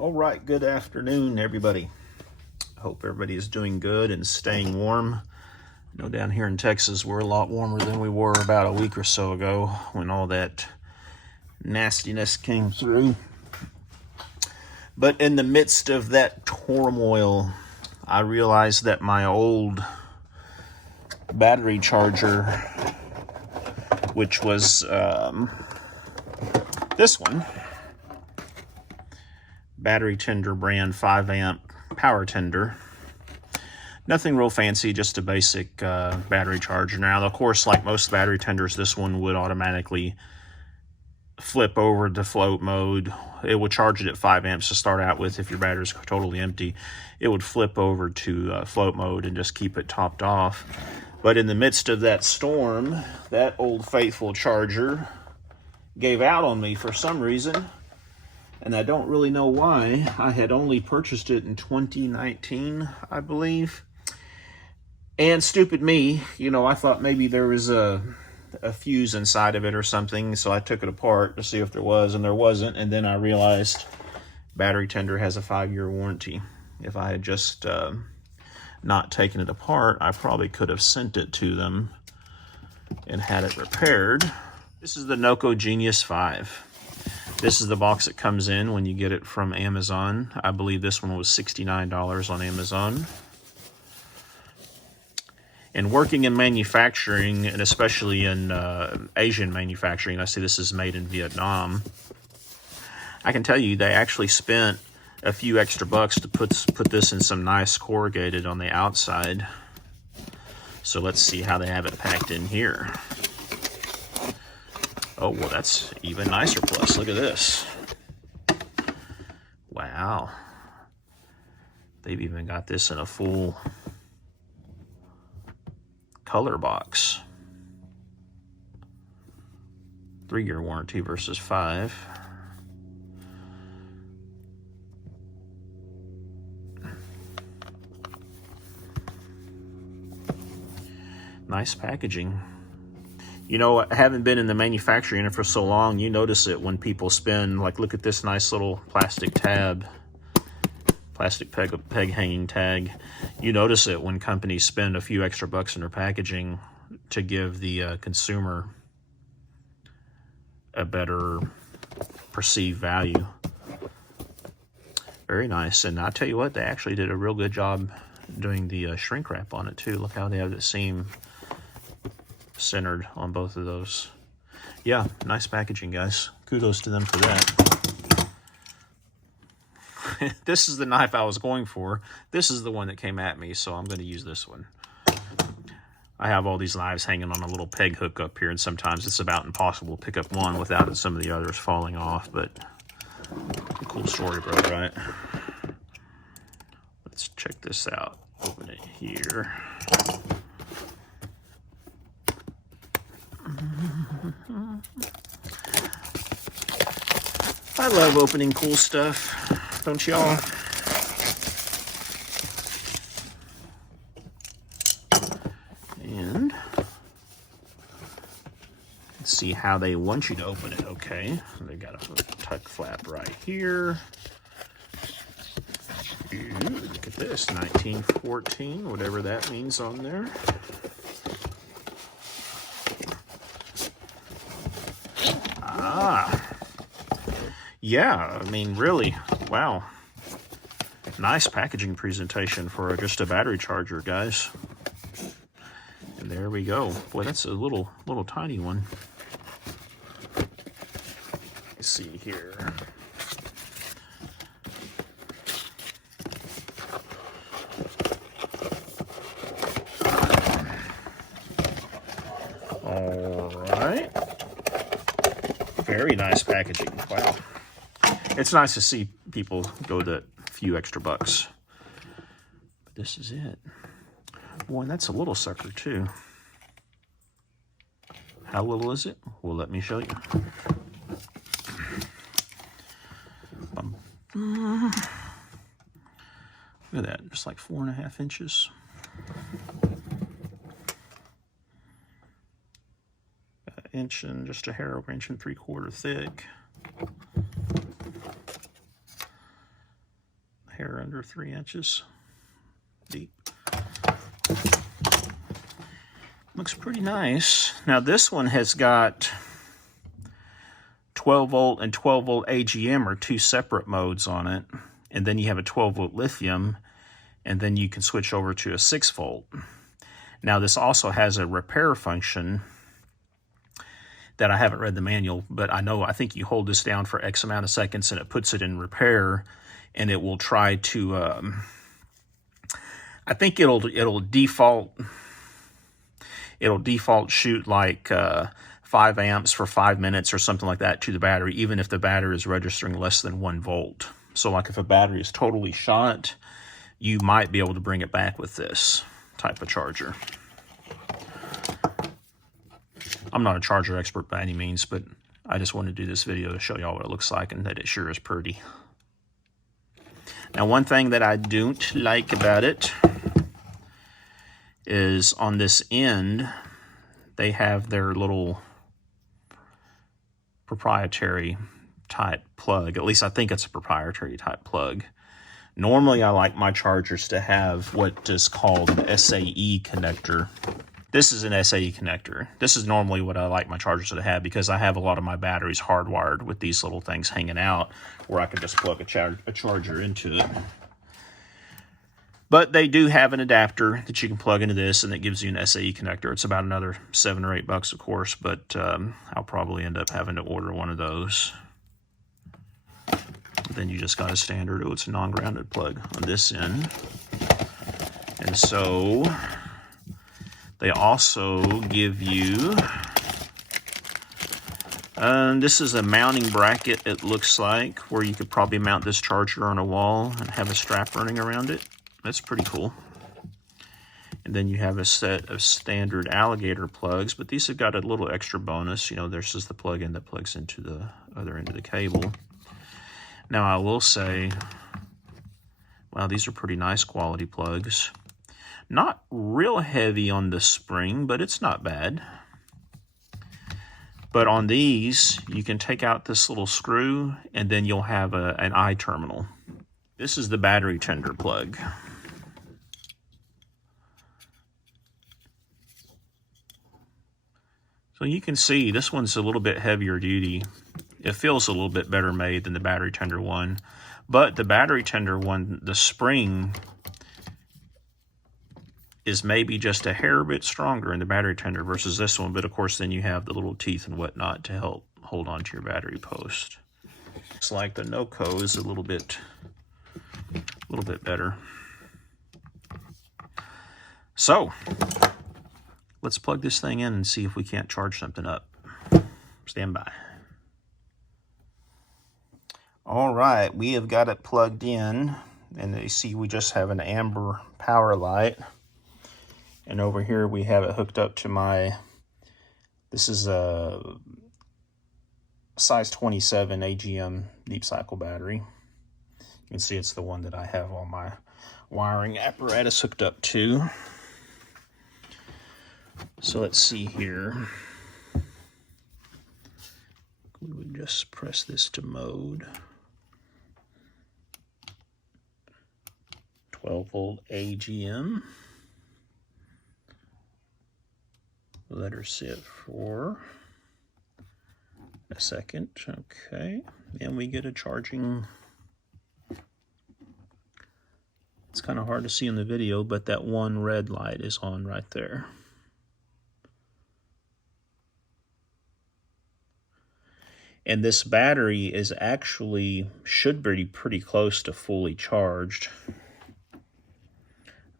All right, good afternoon, everybody. Hope everybody is doing good and staying warm. I know down here in Texas, we're a lot warmer than we were about a week or so ago when all that nastiness came through. But in the midst of that turmoil, I realized that my old battery charger, which was this one, battery tender brand 5 amp power tender. Nothing real fancy, just a basic battery charger. Now, of course, like most battery tenders, this one would automatically flip over to float mode. It would charge it at 5 amps to start out with. If your battery is totally empty, it would flip over to float mode and just keep it topped off. But in the midst of that storm, that old faithful charger gave out on me for some reason. And I don't really know why. I had only purchased it in 2019, I believe. And stupid me, you know, I thought maybe there was a fuse inside of it or something. So I took it apart to see if there was, and there wasn't. And then I realized battery tender has a 5-year warranty. If I had just not taken it apart, I probably could have sent it to them and had it repaired. This is the Noco Genius 5. This is the box that comes in when you get it from Amazon. I believe this one was $69 on Amazon. And working in manufacturing, and especially in Asian manufacturing, I see this is made in Vietnam. I can tell you they actually spent a few extra bucks to put this in some nice corrugated on the outside. So let's see how they have it packed in here. Oh, well, that's even nicer plus. Look at this. Wow. They've even got this in a full color box. 3-year warranty versus 5. Nice packaging. You know, I haven't been in the manufacturing for so long, you notice it when people spend, like, look at this nice little plastic tab, plastic peg hanging tag. You notice it when companies spend a few extra bucks in their packaging to give the consumer a better perceived value. Very nice. And I tell you what, they actually did a real good job doing the shrink wrap on it too. Look how they have the seam centered on both of those. Yeah, nice packaging, guys. Kudos to them for that. This is the knife I was going for. This is the one that came at me, so I'm going to use this one. I have all these knives hanging on a little peg hook up here, and sometimes it's about impossible to pick up one without some of the others falling off, but a cool story, bro, right? Let's check this out. Open it here. I love opening cool stuff, don't y'all? And let's see how they want you to open it. Okay, they got a tuck flap right here. Ooh, look at this, 1914, whatever that means on there. Yeah, I mean, really, wow. Nice packaging presentation for just a battery charger, guys. And there we go. Boy, that's a little tiny one. Let's see here. All right. Very nice packaging. Wow. It's nice to see people go that few extra bucks. But this is it. Boy, and that's a little sucker too. How little is it? Well, let me show you. Look at that, just like 4.5 inches. Inch and just a hair over 1.75 inches thick. or 3 inches deep. Looks pretty nice. Now this one has got 12 volt and 12 volt AGM are 2 separate modes on it. And then you have a 12 volt lithium, and then you can switch over to a 6 volt. Now this also has a repair function that I haven't read the manual, but I think you hold this down for X amount of seconds and it puts it in repair, and it will try to, I think it'll default shoot like 5 amps for 5 minutes or something like that to the battery, even if the battery is registering less than 1 volt. So like if a battery is totally shot, you might be able to bring it back with this type of charger. I'm not a charger expert by any means, but I just wanted to do this video to show y'all what it looks like and that it sure is pretty. Now, one thing that I don't like about it is on this end, they have their little proprietary type plug. At least I think it's a proprietary type plug. Normally, I like my chargers to have what is called an SAE connector. This is an SAE connector. This is normally what I like my chargers to have because I have a lot of my batteries hardwired with these little things hanging out where I can just plug a charger into it. But they do have an adapter that you can plug into this, and it gives you an SAE connector. It's about another $7 or $8, of course, but I'll probably end up having to order one of those. Then you just got a standard, it's a non-grounded plug on this end. And so they also give you, this is a mounting bracket, it looks like, where you could probably mount this charger on a wall and have a strap running around it. That's pretty cool. And then you have a set of standard alligator plugs, but these have got a little extra bonus. You know, this is the plug-in that plugs into the other end of the cable. Now, I will say, wow, these are pretty nice quality plugs. Not real heavy on the spring, but it's not bad. But on these, you can take out this little screw, and then you'll have an I terminal. This is the battery tender plug. So you can see this one's a little bit heavier duty. It feels a little bit better made than the battery tender one. But the battery tender one, the spring is maybe just a hair bit stronger in the battery tender versus this one. But of course, then you have the little teeth and whatnot to help hold on to your battery post. It's like the Noco is a little bit better. So let's plug this thing in and see if we can't charge something up. Stand by. All right, we have got it plugged in, and you see we just have an amber power light. And over here we have it hooked up to my, this is a size 27 AGM deep cycle battery. You can see it's the one that I have all my wiring apparatus hooked up to. So let's see here. We would just press this to mode. 12 volt AGM. Let her sit for a second. Okay, and we get a charging. It's kind of hard to see in the video, but that one red light is on right there. And this battery is actually, should be pretty close to fully charged.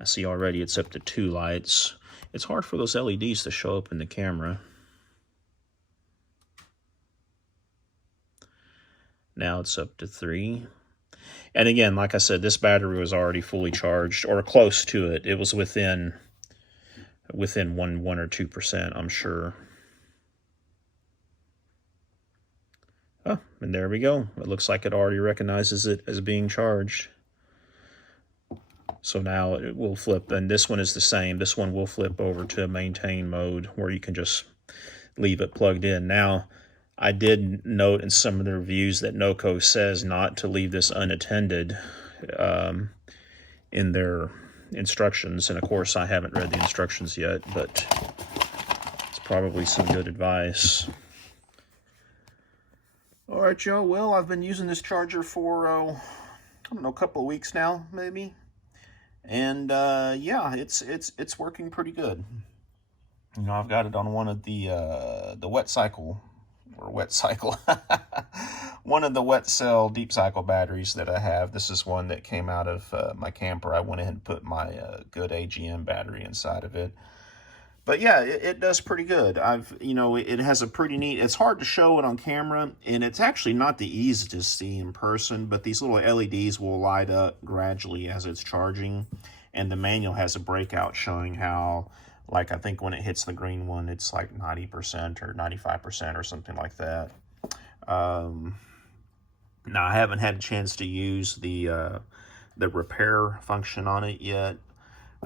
I see already it's up to 2 lights. It's hard for those LEDs to show up in the camera. Now it's up to 3. And again, like I said, this battery was already fully charged, or close to it. It was within 1 or 2%, I'm sure. Oh, and there we go. It looks like it already recognizes it as being charged. So now it will flip, and this one is the same. This one will flip over to maintain mode where you can just leave it plugged in. Now, I did note in some of the reviews that Noco says not to leave this unattended. in their instructions. And of course, I haven't read the instructions yet, but it's probably some good advice. All right, y'all. Well, I've been using this charger for, I don't know, a couple of weeks now, maybe. And yeah, it's working pretty good. You know, I've got it on one of the wet cycle, one of the wet cell deep cycle batteries that I have. This is one that came out of my camper. I went ahead and put my good AGM battery inside of it. But yeah, it does pretty good. You know, it has a pretty neat, it's hard to show it on camera, and it's actually not the easiest to see in person, but these little LEDs will light up gradually as it's charging, and the manual has a breakout showing how, like, I think when it hits the green one, it's like 90% or 95% or something like that. Now, I haven't had a chance to use the repair function on it yet,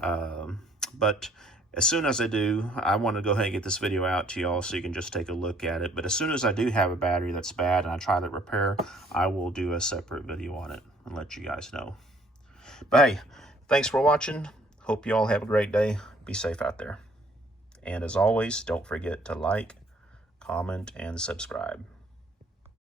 but as soon as I do, I want to go ahead and get this video out to y'all so you can just take a look at it. But as soon as I do have a battery that's bad and I try to repair, I will do a separate video on it and let you guys know. But hey, thanks for watching. Hope you all have a great day. Be safe out there. And as always, don't forget to like, comment, and subscribe.